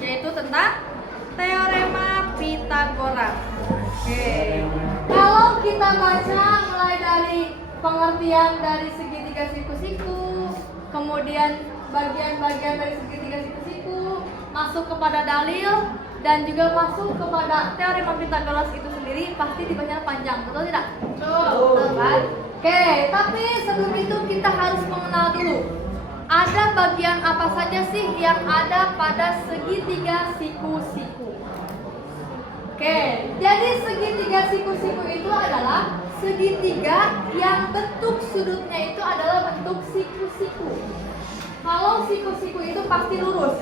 yaitu tentang teorema Pythagoras. Oke. Kalau kita baca mulai dari pengertian dari segitiga siku-siku, kemudian bagian-bagian dari segitiga siku-siku, masuk kepada dalil dan juga masuk kepada teorema Pythagoras itu sendiri, pasti dibaca panjang, betul tidak? Betul kan? Oke, tapi sebelum itu kita harus mengenal dulu. Ada bagian apa saja sih yang ada pada segitiga siku-siku? Oke, jadi segitiga siku-siku itu adalah segitiga yang bentuk sudutnya itu adalah bentuk siku-siku. Kalau siku-siku itu pasti lurus.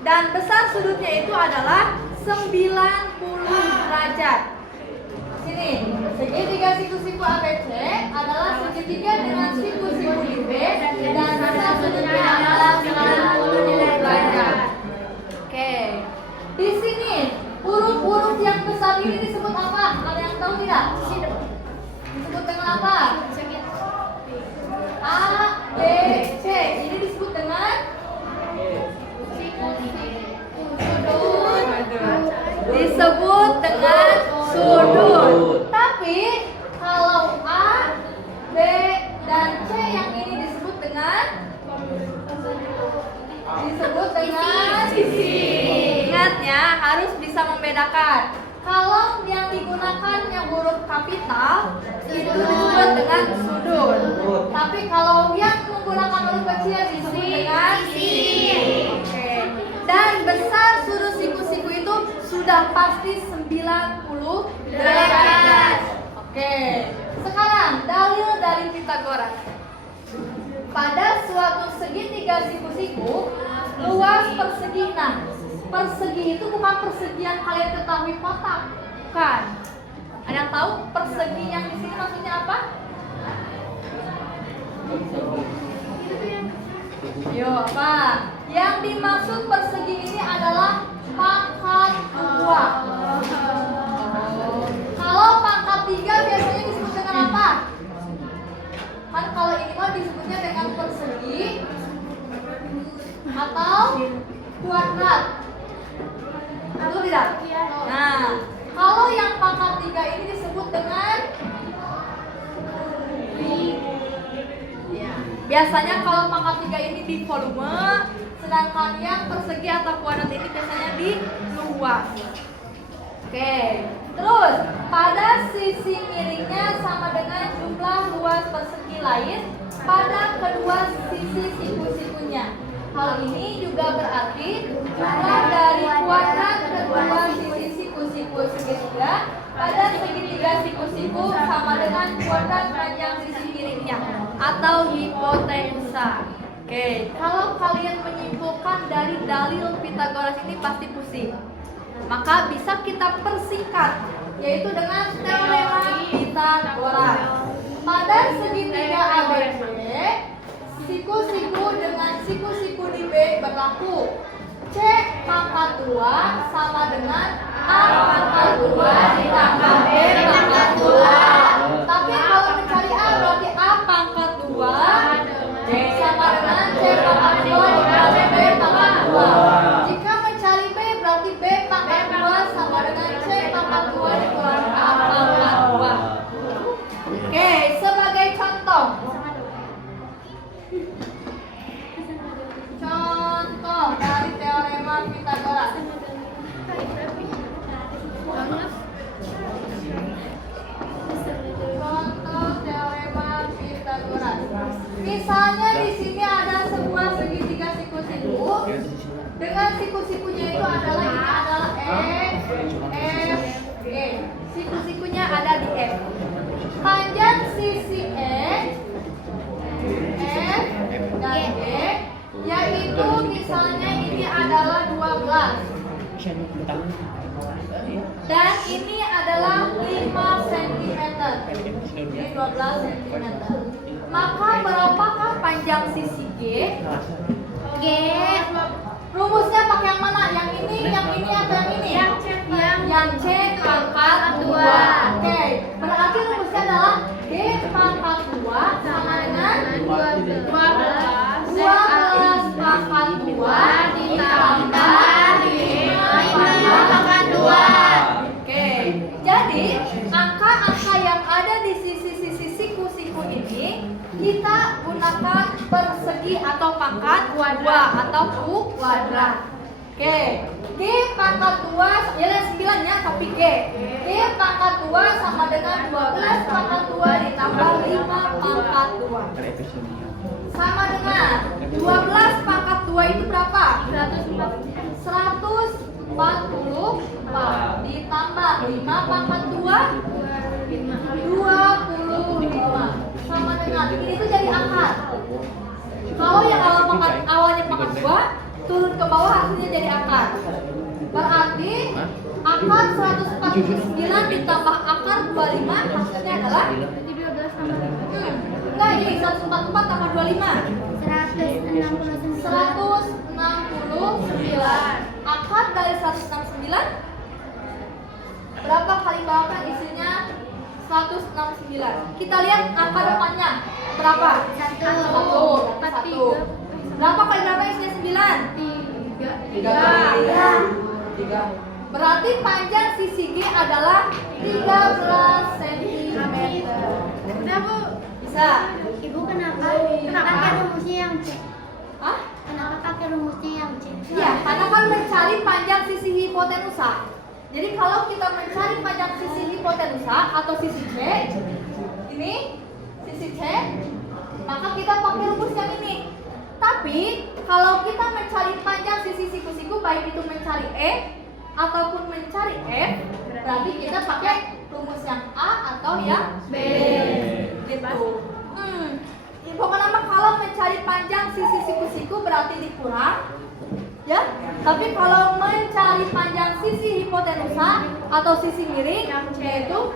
Dan besar sudutnya itu adalah 90 derajat. Sini, segitiga siku-siku ABC adalah segitiga dengan siku-siku di B dan besar sudutnya adalah 90 derajat. Oke. Di sini huruf-huruf yang besar ini disebut apa? Ada yang tahu tidak? Disebut dengan apa? A, B, C. Ini disebut dengan sudut. Disebut dengan sudut. Tapi kalau A, B, dan C yang ini disebut dengan sisi. Ingat ya, harus bisa membedakan. Kalau yang digunakan yang huruf kapital itu disebut dengan sudut. Tapi kalau yang menggunakan huruf kecil disebut dengan sisi. Oke. Dan besar sudut siku-siku itu sudah pasti 90 derajat. Oke. Sekarang dalil dari Pythagoras. Pada suatu segitiga siku-siku, luas persegi. Nah, persegi itu bukan persegi yang kalian ketahui kotak, bukan. Ada yang tahu persegi yang di sini maksudnya apa? Yo, apa? Yang dimaksud persegi ini adalah pangkat 2. Kalau pangkat 3 biasanya disebut dengan apa? Kan kalau ini mah disebutnya dengan persegi atau kuadrat. Betul tidak? Nah, kalau yang pangkat 3 ini disebut dengan biasanya kalau pangkat 3 ini di volume, sedangkan yang persegi atau kuadrat ini biasanya di luas. Oke, terus pada sisi miringnya sama dengan jumlah luas persegi lain pada kedua sisi siku-sikunya. Hal ini juga berarti jumlah dari kuadrat kedua sisi siku-siku segitiga pada segitiga siku-siku sama dengan kuadrat panjang sisi miringnya atau hipotensa. Oke, kalau kalian menyimpulkan dari dalil Pythagoras ini pasti pusing. Maka bisa kita persingkat, yaitu dengan teorema Pythagoras. Pada segitiga ABC, siku-siku dengan siku-siku di B berlaku. C pangkat 2 sama dengan A pangkat 2 ditambah B pangkat 2. Tapi kalau mencari A berarti A pangkat 2 sama dengan C pangkat 2 ditambah B pangkat 2. Jika mencari B berarti B pangkat 2 sama dengan C pangkat 2 dikurangi A pangkat 2. Oke, sebagai contoh. Contoh dari teorema Pythagoras. Contoh teorema Pythagoras. Misalnya di sini ada sebuah segitiga siku-siku. Dengan siku-sikunya itu adalah ini adalah F, F, G. Siku-sikunya ada di F. Panjang sisi F, F dan G, yaitu misalnya ini adalah 12 dan ini adalah 5 cm. Ini 12 cm. Maka berapakah panjang sisi G? G. Rumusnya pakai yang mana? Yang ini atau yang ini? Yang C pangkat 2. Oke, berarti rumusnya adalah G pangkat 2 sama dengan 12 pangkat 2 ditambah pangkat 2 atau kuadrat. Oke, G pangkat 2, ya 9 ya, tapi G pangkat 2 sama dengan 12 pangkat 2 ditambah 5 pangkat 2 sama dengan 12 pangkat 2 itu berapa? 144 ditambah 5 pangkat 2 25 sama dengan ini itu jadi akar. Kalau yang awalnya pangkat 2 turun ke bawah hasilnya jadi akar. Berarti akar 149 ditambah akar 25 hasilnya adalah 12 tambah 5. Enggak, ini 144 tambah 25 169. Akar dari 169 berapa kali bawahkan isinya? 169. Kita lihat angka depannya berapa? 1. Berapa kali berapa isinya 9? 3. Berarti panjang sisi G adalah 13 cm. Udah Bu. Bisa. Ibu kenapa pakai rumusnya yang C? Hah? Kenapa pakai rumusnya yang C? Iya, karena kan mencari panjang sisi hipotenusa. Jadi kalau kita mencari panjang sisi hipotenusa atau sisi C, ini sisi C, maka kita pakai rumus yang ini. Tapi kalau kita mencari panjang sisi siku-siku, baik itu mencari E ataupun mencari F, berarti kita pakai rumus yang A atau yang B. Gitu. Pokoknya kalau mencari panjang sisi siku-siku berarti dikurang, ya. Tapi kalau mencari panjang sisi hipotenusa atau sisi miring, yaitu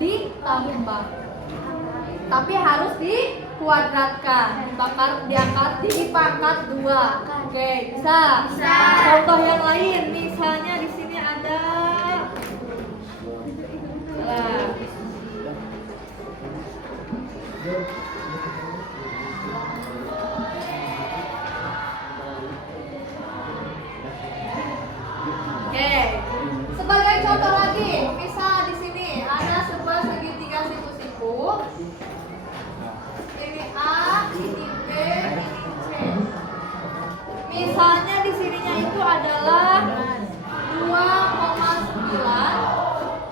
ditambah. Tapi harus dikuadratkan, diangkat di pangkat 2. Oke, bisa. Contoh yang lain, misalnya di sini ada. Oke, sebagai contoh lagi, misal di sini ada sebuah segitiga siku-siku. Ini A, ini B, ini C. Misalnya di sininya itu adalah 2,9.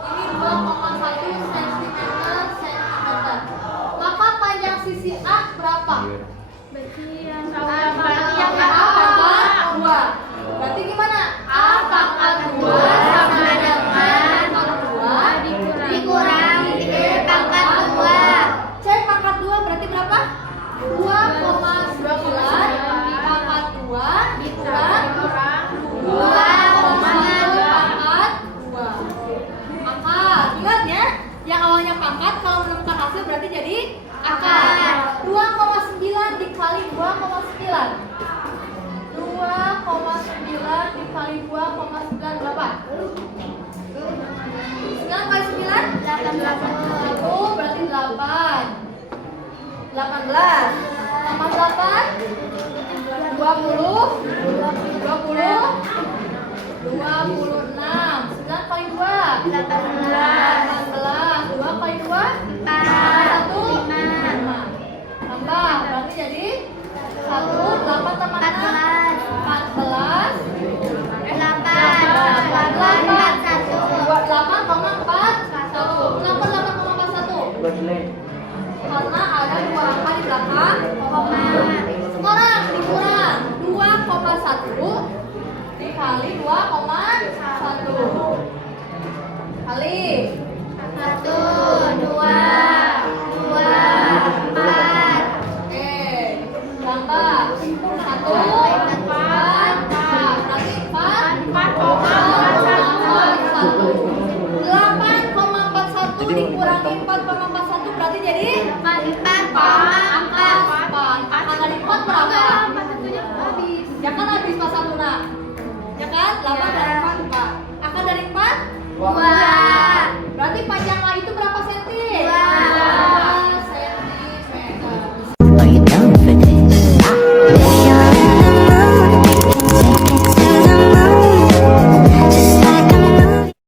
Ini 2,1 cm. Maka panjang sisi A berapa? Berarti yang Yang A pangkat 2. Berarti gimana? A pangkat 2 sama dengan 2 dikurangi D pangkat 2. C pangkat 2 berarti berapa? 2,9 pangkat 2 dikurang 2,1 pangkat 2. Akar. Ingat ya, yang awalnya pangkat kalau menemukan hasil berarti jadi akar. 2,9 dikali 2,9. 2,9 dikali 2,9 berapa? 9 kali 9? 1 berarti 8. 18 tambah 8 20 26. 9 kali 2 18. 2 kali 2 1 5. Tambah berarti jadi 1 8 tambah 6 14 Kenapa 8,41? Karena ada 2 angka di belakang koma. Sekarang dikurang 2,1 dikali 2,1 kali 1, 2, 4. Oke, tambah 1 4 berarti 8,41 dikurangi 4,41 berarti jadi 4,4. angka 4 berapa?